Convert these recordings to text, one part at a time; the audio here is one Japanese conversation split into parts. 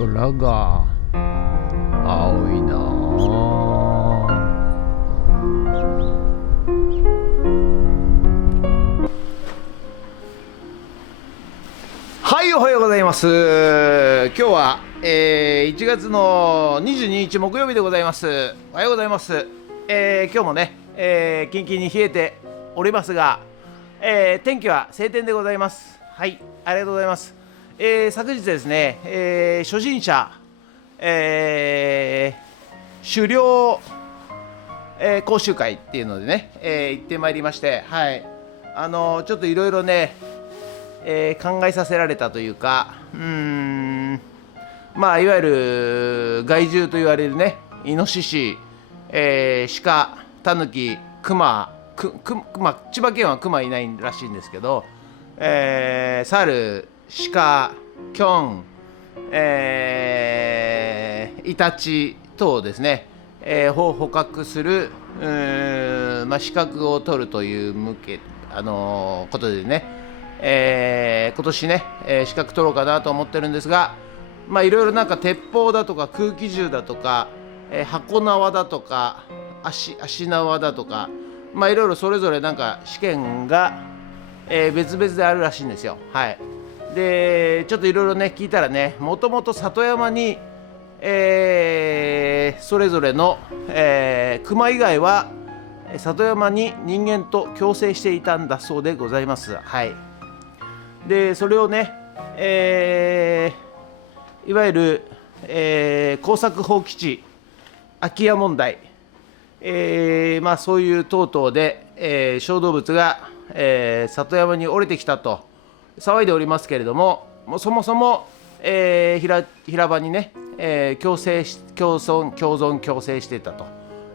空が青いなあ。はい、おはようございます。今日は、1月の22日木曜日でございます。おはようございます。今日もね、キンキンに冷えておりますが、天気は晴天でございます。はい、ありがとうございます。昨日ですね、初心者、狩猟、講習会っていうのでね、行ってまいりまして、はい、ちょっといろいろね、考えさせられたというか、まあいわゆる害獣と言われるね、イノシシ、鹿、タヌキ、クマ、千葉県はクマいないらしいんですけど、猿、鹿、キョン、イタチ等ですね、捕獲する資格を取るということでね、今年ね、資格取ろうかなと思ってるんですが、いろいろなんか鉄砲だとか空気銃だとか、箱縄だとか足縄だとか、いろいろそれぞれなんか試験が、別々であるらしいんですよ。はい。でちょっといろいろね聞いたらね、もともと里山に、それぞれの、熊以外は里山に人間と共生していたんだそうでございます。はい。でそれをね、いわゆる、耕作放棄地空き家問題、そういう等々で、小動物が、里山に降りてきたと騒いでおりますけれども、そもそも、平場にね、共存共生していたと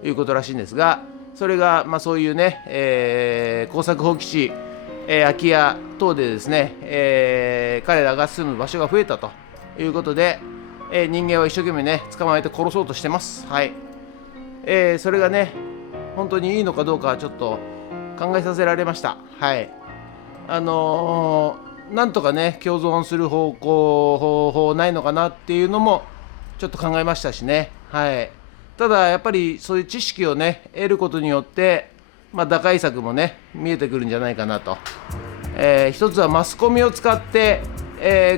いうことらしいんですが、それが、そういうね、耕作放棄地、空き家等でですね、彼らが住む場所が増えたということで、人間は一生懸命ね捕まえて殺そうとしてます。はい。それがね本当にいいのかどうかはちょっと考えさせられました。はい。なんとかね共存する方法ないのかなっていうのもちょっと考えましたしね。はい。ただやっぱりそういう知識をね得ることによって、打開策もね見えてくるんじゃないかなと。一つはマスコミを使って、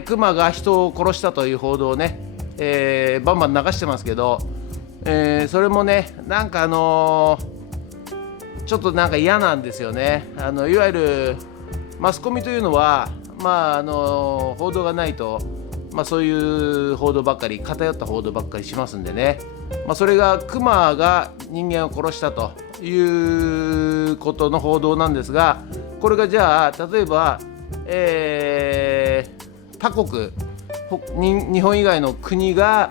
クマが人を殺したという報道をね、バンバン流してますけど、それもねなんかちょっとなんか嫌なんですよね。いわゆるマスコミというのは、報道がないと、そういう報道ばっかり、偏った報道ばっかりしますんでね、それがクマが人間を殺したということの報道なんですが、これがじゃあ例えば、他国日本以外の国が、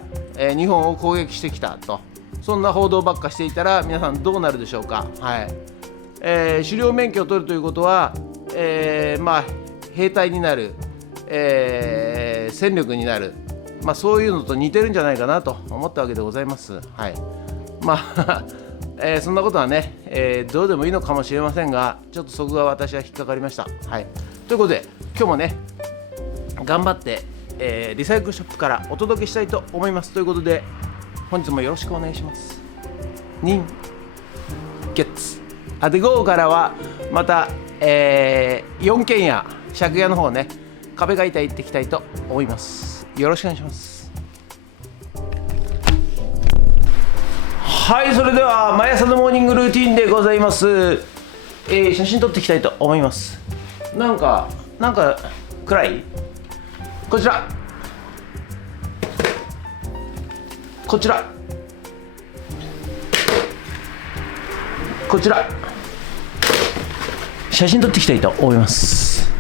日本を攻撃してきたと、そんな報道ばっかしていたら皆さんどうなるでしょうか。はい。狩猟免許を取るということは、兵隊になる、戦力になる、そういうのと似てるんじゃないかなと思ったわけでございます。はい。そんなことはね、どうでもいいのかもしれませんが、ちょっとそこが私は引っかかりました。はい。ということで今日もね頑張って、リサイクルショップからお届けしたいと思います。ということで本日もよろしくお願いします。人月で午後からはまた、4軒家借家の方ね壁解体行っていきたいと思います。よろしくお願いします。はい、それでは毎朝のモーニングルーティンでございます。写真撮っていきたいと思います。なんか暗い？こちら写真撮っていきたいと思います。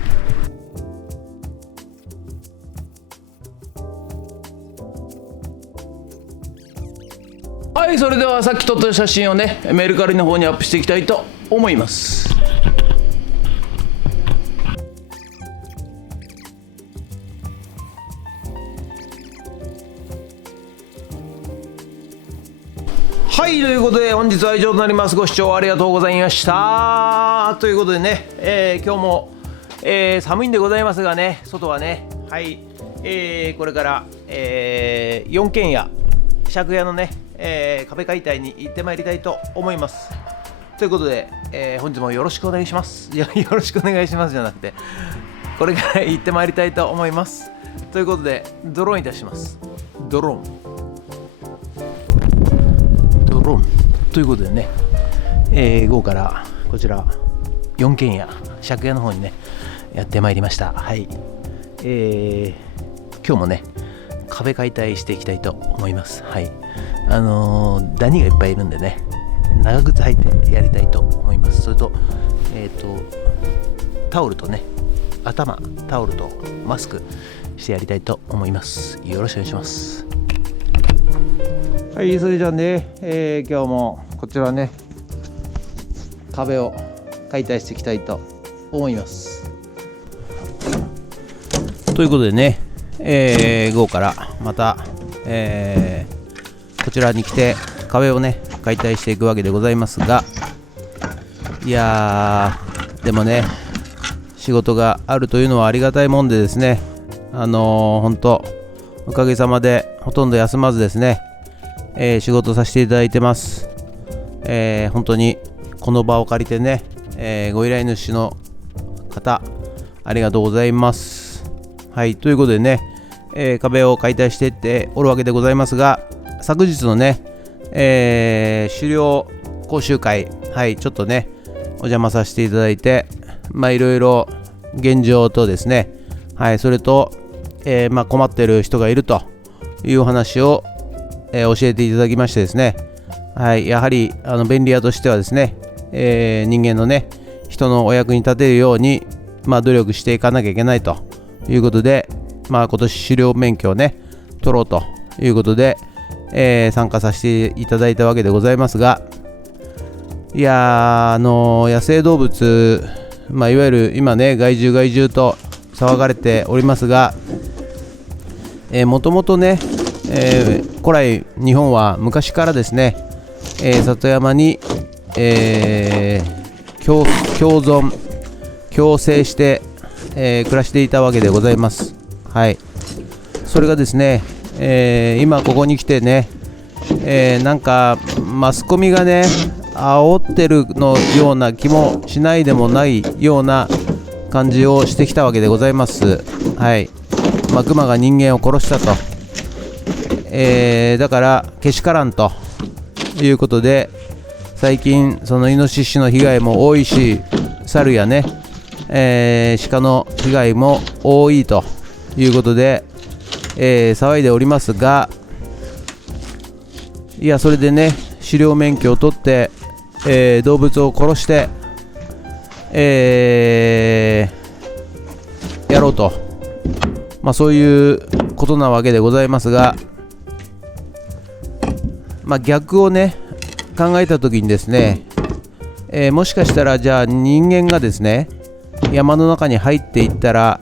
はい、それではさっき撮った写真をねメルカリの方にアップしていきたいと思います。はい、ということで本日は以上となります。ご視聴ありがとうございました。ということでね、今日も、寒いんでございますがね、外はね、はい、これから4軒家借家のね、壁解体に行ってまいりたいと思います。ということで、本日もよろしくお願いします。いや、よろしくお願いしますじゃなくて、これから行ってまいりたいと思います。ということで、ドローンいたします。ドローンということでね、午後からこちら4軒家借家の方にねやってまいりました。はい、今日もね壁解体していきたいと思います。はい、ダニがいっぱいいるんでね、長靴履いてやりたいと思います。それとタオルとねタオルとマスクしてやりたいと思います。よろしくお願いします。はい、それじゃあね、今日もこちらね壁を解体していきたいと思います。ということでね、午後からまた、こちらに来て壁をね解体していくわけでございますが、いやーでもね仕事があるというのはありがたいもんでですね、本当おかげさまでほとんど休まずですね、仕事させていただいてます。本当にこの場を借りてね、ご依頼主の方ありがとうございます。はい、ということでね、壁を解体していっておるわけでございますが、昨日のね、狩猟講習会、はい、ちょっとねお邪魔させていただいて、いろいろ現状とですね、はい、それと、困っている人がいるというお話を、教えていただきましてですね、はい、やはり便利屋としてはですね、人間のね人のお役に立てるように、努力していかなきゃいけないということで、今年狩猟免許をね取ろうということで、参加させていただいたわけでございますが、いや野生動物、いわゆる今ね害獣と騒がれておりますが、もともとね、古来日本は昔からですね、里山に、共生して、暮らしていたわけでございます。はい、それがですね、今ここに来てね、なんかマスコミがね煽ってるのような気もしないでもないような感じをしてきたわけでございます。はい、熊が人間を殺したと、だからけしからんということで、最近そのイノシシの被害も多いし、猿やね、鹿の被害も多いということで、騒いでおりますが、いやそれでね狩猟免許を取って、動物を殺して、やろうと、そういうことなわけでございますが、逆をね考えた時にですね、もしかしたらじゃあ人間がですね山の中に入っていったら、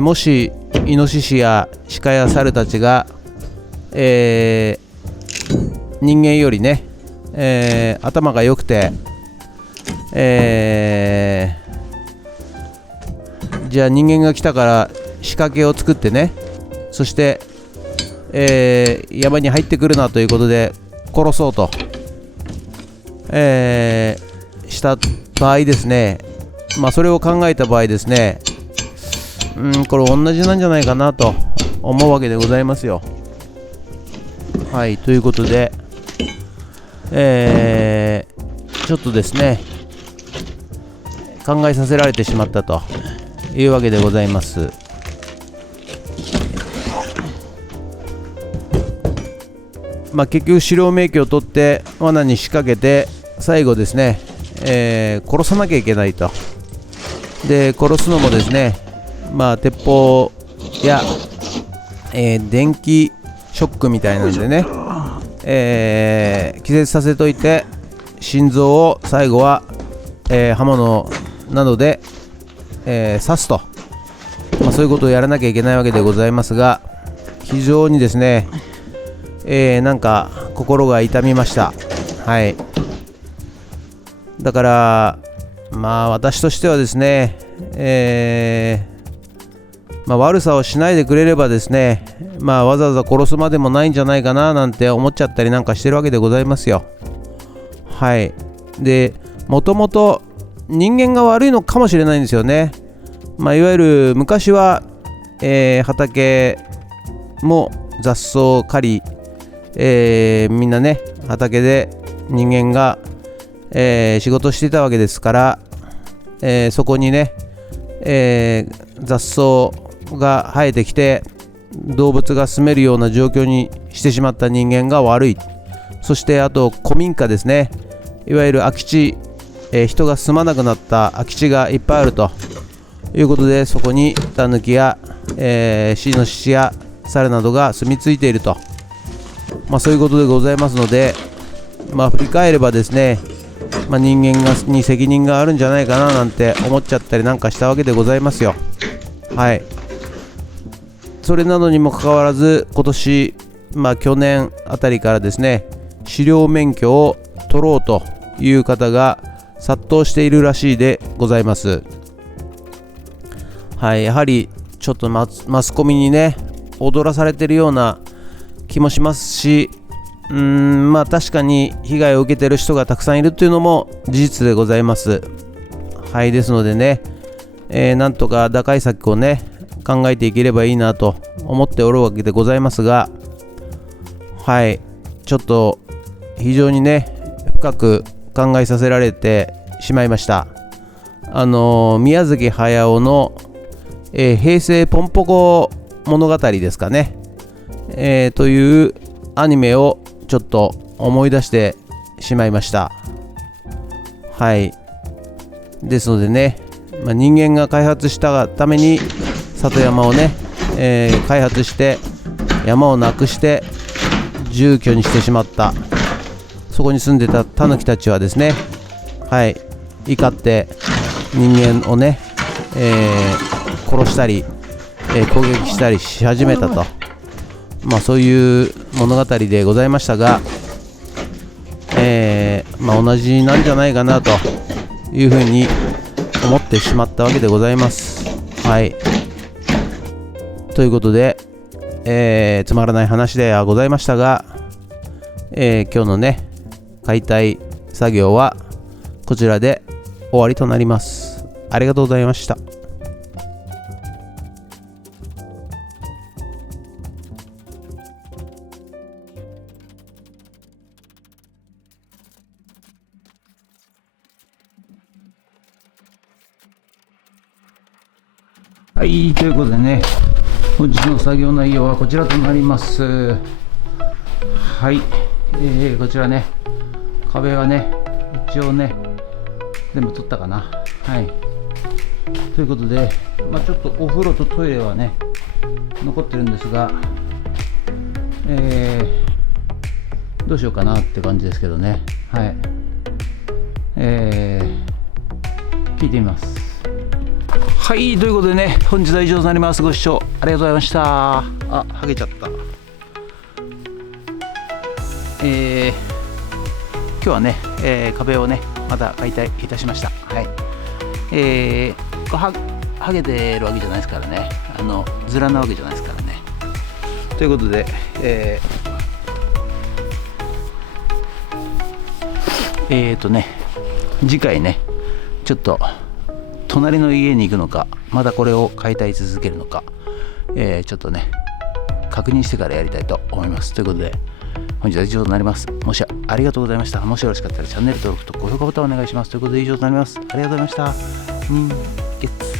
もしイノシシや鹿や猿たちが、人間よりね、頭が良くて、じゃあ人間が来たから仕掛けを作ってね、そして、山に入ってくるなということで殺そうと、した場合ですね、それを考えた場合ですね、これ同じなんじゃないかなと思うわけでございますよ。はい、ということで、ちょっとですね考えさせられてしまったというわけでございます。結局狩猟免許を取って罠に仕掛けて、最後ですね、殺さなきゃいけないと。で殺すのもですね、鉄砲や、電気ショックみたいなんでね、気絶させといて心臓を最後は、刃物などで、刺すと、そういうことをやらなきゃいけないわけでございますが、非常にですね、なんか心が痛みました。はい、だから私としてはですね、悪さをしないでくれればですね、わざわざ殺すまでもないんじゃないかななんて思っちゃったりなんかしてるわけでございますよ。はい。で、もともと人間が悪いのかもしれないんですよね。いわゆる昔は、畑も雑草を刈り、みんなね畑で人間が、仕事していたわけですから、そこにね、雑草が生えてきて動物が住めるような状況にしてしまった人間が悪い。そしてあと古民家ですね、いわゆる空き地、人が住まなくなった空き地がいっぱいあるということで、そこにタヌキや、シイノシシやサルなどが住み着いていると、そういうことでございますので、振り返ればですね、人間に責任があるんじゃないかななんて思っちゃったりなんかしたわけでございますよ。はい。それなのにもかかわらず今年、去年あたりからですね、狩猟免許を取ろうという方が殺到しているらしいでございます。はい。やはりちょっとマスコミにね踊らされているような気もしますし、確かに被害を受けている人がたくさんいるというのも事実でございます。はい。ですのでね、なんとか打開策をね考えていければいいなと思っておるわけでございますが、はい。ちょっと非常にね深く考えさせられてしまいました。宮崎駿の、平成ポンポコ物語ですかね、というアニメをちょっと思い出してしまいました。はい。ですのでね、人間が開発したために里山をね、開発して山をなくして住居にしてしまった。そこに住んでたタヌキたちはですね、はい、怒って人間をね、殺したり、攻撃したりし始めたと、そういう物語でございましたが、同じなんじゃないかなというふうに思ってしまったわけでございます。はい。ということで、つまらない話ではございましたが、今日のね解体作業はこちらで終わりとなります。ありがとうございました。はい、ということでね、本日の作業内容はこちらとなります。はい、こちらね、壁はね、一応ね、全部取ったかな。はい。ということで、ちょっとお風呂とトイレはね、残ってるんですが、どうしようかなって感じですけどね。はい。聞いてみます。はい、ということでね、本日は以上となります。ご視聴ありがとうございました。はげちゃった。今日はね、壁をね、また解体いたしました。はい。はげてるわけじゃないですからね。ズラなわけじゃないですからね。ということで、次回ね、ちょっと隣の家に行くのか、まだこれを解体続けるのか、ちょっとね確認してからやりたいと思います。ということで本日は以上となります。もしありがとうございました。もしよろしかったらチャンネル登録と高評価ボタンをお願いします。ということで以上となります。ありがとうございました。人月